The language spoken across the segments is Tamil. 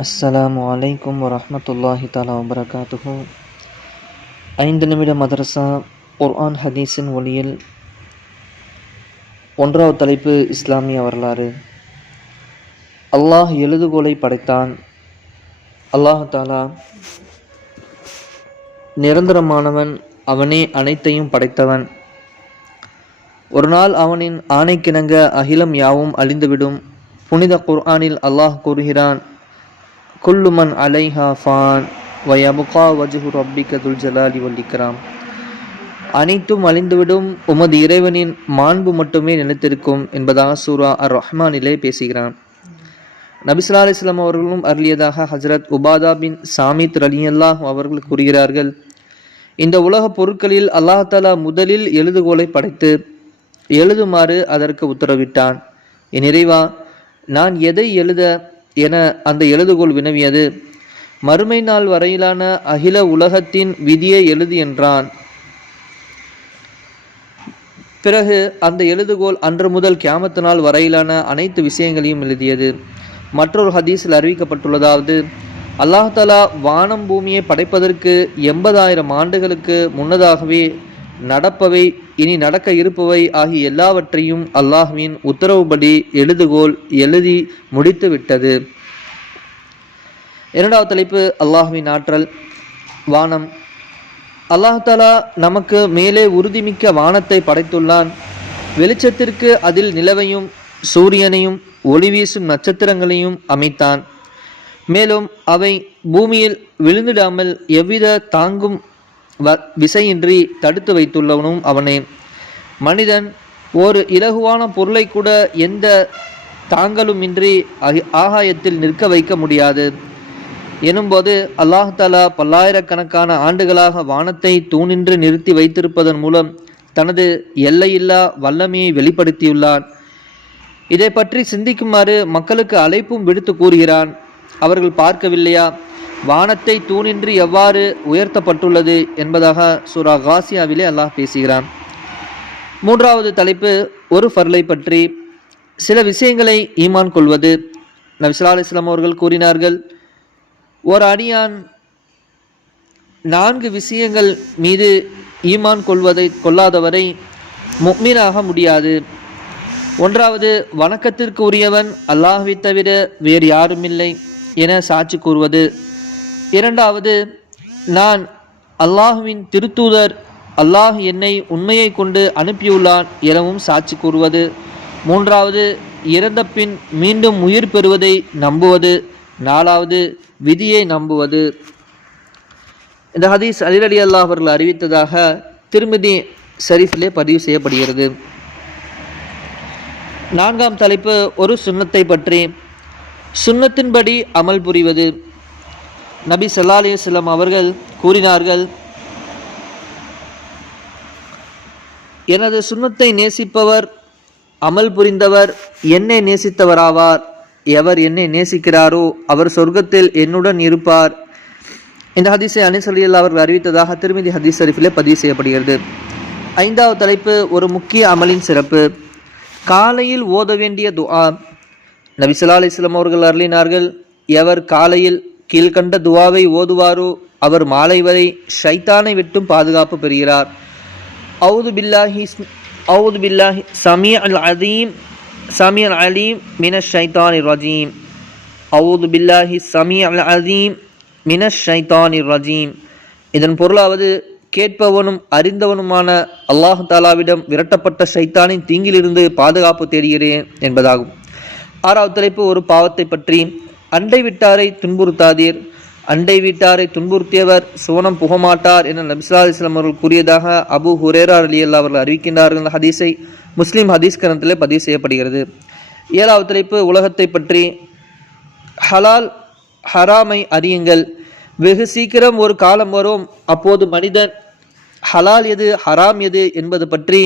அஸ்ஸலாமு அலைக்கும் வரஹ்மத்துல்லாஹி தஆலா வபரகாத்துஹு. 5 நிமிட மதரசா குர்ஆன் ஹதீஸின் ஒளியில் 1வது தலைப்பு இஸ்லாமிய வரலாறு. அல்லாஹ் எழுதுகோலை படைத்தான். அல்லாஹ் தஆலா நிரந்தரமானவன், அவனே அனைத்தையும் படைத்தவன். ஒரு நாள் அவனின் ஆணைக்கிணங்க அகிலம் யாவும் அழிந்துவிடும். புனித குர்ஆனில் அல்லாஹ் கூறுகிறான், குல்லு மன் அலைஹா ஃபான் வ யப்கா வஜ்ஹு ரப்பிக துல் ஜலாலி வல் இக்ராம். அனைத்தும் அழிந்துவிடும், உமது இறைவனின் மாண்பு மட்டுமே நிலைத்திருக்கும் என்பதாக சூரா அர் ரஹ்மானிலே பேசுகிறான். நபி ஸல்லல்லாஹு அலைஹி வஸல்லம் அவர்களும் அருளியதாக ஹஜ்ரத் உபாதா பின் சாமித் ரலியல்லாஹு அவர்கள் கூறுகிறார்கள், இந்த உலக பொருட்களில் அல்லாஹ் தஆலா முதலில் எழுதுகோலை படைத்து எழுதுமாறு அதற்கு உத்தரவிட்டான். என் இறைவா, நான் எதை எழுத என அந்த எழுதுகோல் வினவியது. மறுமை நாள் வரையிலான அகில உலகத்தின் விதியை எழுது என்றான். பிறகு அந்த எழுதுகோல் அன்று முதல் கியாமத் நாள் வரையிலான அனைத்து விஷயங்களையும் எழுதியது. மற்றொரு ஹதீஸில் அறிவிக்கப்பட்டுள்ளதாவது, அல்லாஹ் தஆலா வானம் பூமியை படைப்பதற்கு 80,000 ஆண்டுகளுக்கு முன்னதாகவே நடப்பவை, இனி நடக்க இருப்பவை ஆகிய எல்லாவற்றையும் அல்லாஹ்வின் உத்தரவுப்படி எழுதுகோல் எழுதி முடித்து விட்டது. 2வது தலைப்பு அல்லாஹ்வின் ஆற்றல். வானம். அல்லாஹ் தஆலா நமக்கு மேலே உறுதிமிக்க வானத்தை படைத்துள்ளான். வெளிச்சத்திற்கு அதில் நிலவையும் சூரியனையும் ஒளி வீசும் நட்சத்திரங்களையும் அமைத்தான். மேலும் அவை பூமியில் விழுந்திடாமல் எவ்வித தாங்கும் விசையின்றி தடுத்து வைத்துள்ளவனும் அவனே. மனிதன் ஒரு இலகுவான பொருளை கூட எந்த தாங்கலுமின்றி ஆகாயத்தில் நிற்க வைக்க முடியாது எனும்போது, அல்லாஹ் தஆலா பல்லாயிரக்கணக்கான ஆண்டுகளாக வானத்தை தூணின்று நிறுத்தி வைத்திருப்பதன் மூலம் தனது எல்லையில்லா வல்லமையை வெளிப்படுத்தியுள்ளான். இதை பற்றி சிந்திக்குமாறு மக்களுக்கு அழைப்பும் விடுத்து கூறுகிறான். அவர்கள் பார்க்கவில்லையா வானத்தை தூணின்றி எவ்வாறு உயர்த்தப்பட்டுள்ளது என்பதாக சூரா காசியாவிலே அல்லாஹ் பேசுகிறான். 3வது தலைப்பு ஒரு ஃபர்லை பற்றி. சில விஷயங்களை ஈமான் கொள்வது. நபி ஸல்லல்லாஹு அலைஹி வஸல்லம் அவர்கள் கூறினார்கள், ஒரு அடியான் 4 விஷயங்கள் மீது ஈமான் கொள்ளாதவரை முஃமினாக முடியாது. 1வது, வணக்கத்திற்கு உரியவன் அல்லாஹ்வை தவிர வேறு யாருமில்லை என சாட்சி கூறுவது. 2வது, நான் அல்லாஹ்வின் திருத்தூதர், அல்லாஹ் என்னை உண்மையை கொண்டு அனுப்பியுள்ளான் எனவும் சாட்சி கூறுவது. 3வது, இறந்த பின் மீண்டும் உயிர் பெறுவதை நம்புவது. 4வது, விதியை நம்புவது. இந்த ஹதீஸ் அலி ரலியல்லாஹு அவர்கள் அறிவித்ததாக திர்மிதி ஷரீஃபிலே பதிவு செய்யப்படுகிறது. 4ஆம் தலைப்பு ஒரு சுன்னத்தை பற்றி. சுன்னத்தின்படி அமல் புரிவது. நபி ஸல்லல்லாஹு அலைஹி வஸல்லம் அவர்கள் கூறினார்கள், எனது சுன்னத்தை நேசிப்பவர், அமல் புரிந்தவர் என்னை நேசித்தவராவார். எவர் என்னை நேசிக்கிறாரோ அவர் சொர்க்கத்தில் என்னுடன் இருப்பார். இந்த ஹதீஸை அனஸ் ரலியல்லாஹு அவர்கள் அறிவித்ததாக திருமிதி ஹதீஸ் ஷரீஃபிலே பதிவு செய்யப்படுகிறது. 5வது தலைப்பு ஒரு முக்கிய அமலின் சிறப்பு. காலையில் ஓத வேண்டிய துஆ. நபி ஸல்லல்லாஹு அலைஹி வஸல்லம் அவர்கள் அருளினார்கள், எவர் காலையில் கீழ்கண்ட துவாவை ஓதுவாரோ அவர் மாலை வரை ஷைத்தானை விட்டும் பாதுகாப்பு பெறுகிறார். அவுது பில்லாஹி சமீஅல் அலீம் மினஷ் ஷைத்தானிர் ரஜீம். அவுது பில்லாஹி சமீஅல் அலீம் மினஷ் ஷைத்தானிர் ரஜீம். இதன் பொருளாவது, கேட்பவனும் அறிந்தவனுமான அல்லாஹ் தஆலாவிடம் விரட்டப்பட்ட ஷைத்தானின் தீங்கிலிருந்து பாதுகாப்பு தேடுகிறேன் என்பதாகும். 6வது தலைப்பு ஒரு பாவத்தை பற்றி. அண்டை விட்டாரை துன்புறுத்தாதீர். அண்டை வீட்டாரை துன்புறுத்தியவர் சுவனம் புகமாட்டார் என நபி ஸல்லல்லாஹு அலைஹி வஸல்லம் அவர்கள் கூறியதாக அபூ ஹுரைரா ரலியல்லாஹு அவர்கள் அறிவிக்கின்றார்கள். ஹதீஸை முஸ்லிம் ஹதீஸ் கிரந்தத்திலே பதிவு செய்யப்படுகிறது. 7வது தலைப்பு உலகத்தை பற்றி. ஹலால் ஹராமை அறியுங்கள். வெகு சீக்கிரம் ஒரு காலம் வரும், அப்போது மனிதன் ஹலால் எது ஹராம் எது என்பது பற்றி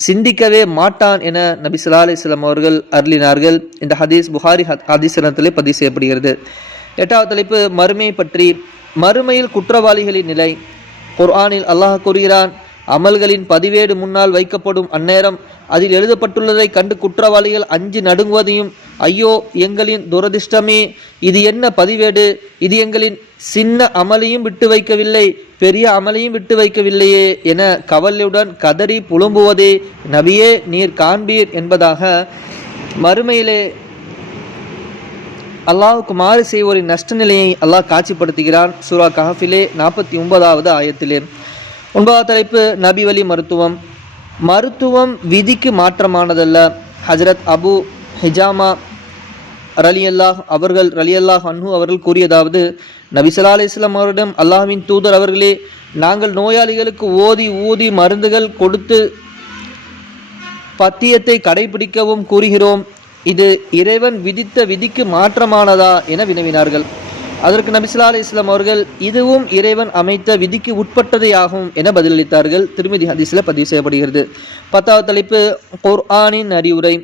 சிந்திக்கவே மாட்டான் என நபி ஸல்லல்லாஹு அலைஹி வஸல்லம் அவர்கள் அருளினார்கள். இந்த ஹதீஸ் புகாரி ஹதீஸ் கிரந்தத்திலே பதிவு செய்யப்படுகிறது. 8வது தலைப்பு மறுமையை பற்றி. மறுமையில் குற்றவாளிகளின் நிலை. குர்ஆனில் அல்லாஹ் கூறுகிறான், அமல்களின் பதிவேடு முன்னால் வைக்கப்படும் அந்நேரம் அதில் எழுதப்பட்டுள்ளதை கண்டு குற்றவாளிகள் அஞ்சு நடுங்குவதையும், ஐயோ எங்களின் துரதிர்ஷ்டமே, இது என்ன பதிவேடு, இது எங்களின் சின்ன அமலையும் விட்டு வைக்கவில்லை, பெரிய அமலையும் விட்டு வைக்கவில்லையே என கவலையுடன் கதறி புலம்புவதே நபியே நீர் காண்பீர் என்பதாக மறுமையிலே அல்லாஹுக்கு மாறு செய்வோரின் நஷ்ட நிலையை அல்லாஹ் காட்சிப்படுத்துகிறான். சூரா கஹஃபிலே 49வது ஆயத்திலே. 9வது தலைப்பு நபி வழி மருத்துவம். மருத்துவம் விதிக்கு மாற்றமானதல்ல. ஹஜ்ரத் அபு ஹிஜாமா ரலியல்லாஹ் அன்ஹு அவர்கள் கூறியதாவது, நபி ஸல்லல்லாஹு அலைஹி வஸல்லம் அவரிடம் அல்லாஹ்வின் தூதர் அவர்களே, நாங்கள் நோயாளிகளுக்கு ஊதி மருந்துகள் கொடுத்து பத்தியத்தை கடைபிடிக்கவும் கூறுகிறோம். இது இறைவன் விதித்த விதிக்கு மாற்றமானதா என வினவினார்கள். அதற்கு நபி ஸல்லல்லாஹு அலைஹி வஸல்லம் அவர்கள், இதுவும் இறைவன் அமைத்த விதிக்கு உட்பட்டதே ஆகும் என பதிலளித்தார்கள். திருமிதி ஹதீஸில் பதிவு செய்யப்படுகிறது. 10வது தலைப்பு குர்ஆனின் அறிவுரை.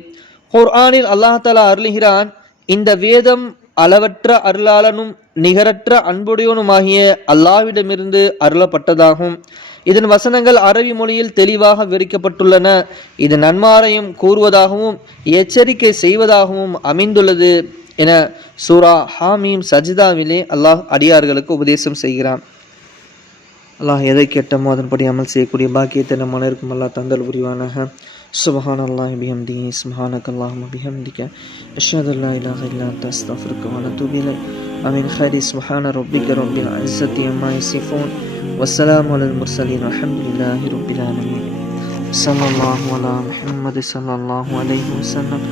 குர்ஆனில் அல்லாஹ் தஆலா அருளுகிறான், இந்த வேதம் அளவற்ற அருளாளனும் நிகரற்ற அன்புடையவனுமாகிய அல்லாஹ்விடமிருந்து அருளப்பட்டதாகும். இதன் வசனங்கள் அரபி மொழியில் தெளிவாக விவரிக்கப்பட்டுள்ளன. இது நன்மாரையும் கூறுவதாகவும் எச்சரிக்கை செய்வதாகவும் அமைந்துள்ளது என சூரா ஹாமீம் சஜிதாவிலே அல்லாஹ் அடியார்களுக்கு உபதேசம் செய்கிறான். அல்லாஹ் எதை கேட்டமோ அதன்படி அமல் செய்யக்கூடிய பாக்கியத்தை நம் அனைவருக்கும் அல்லாஹ் தந்தல் புரிவானாக. சுப்ஹானல்லாஹி பிஹம்திஹி சுப்ஹானக்கல்லாஹும்ம பிஹம்திக அஷ்ஹது அல்லா இலாஹா இல்லா அன்த அஸ்தக்ஃபிருக வ அத்தூபு இலைக். ஆமீன். ஹைரி சுப்ஹான ரப்பிக ரப்பில் இஸ்ஸத்தி அம்மா யசிஃபூன் வஸ்ஸலாமு அலல் முர்ஸலீன் வல்ஹம்துலில்லாஹி ரப்பில் ஆலமீன். ஸல்லல்லாஹு அலா முஹம்மது ஸல்லல்லாஹு அலைஹி வஸல்லம்.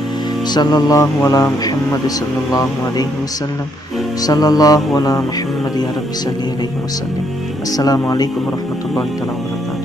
ஸல்லல்லாஹு அலா முஹம்மது ஸல்லல்லாஹு அலைஹி வஸல்லம். ஸல்லல்லாஹு அலா முஹம்மது யா ரப்பி ஸல்லி அலைஹி வஸல்லம். அஸ்ஸலாமு அலைக்கும் வரஹ்மத்துல்லாஹி தஆலா வபரகாத்துஹு.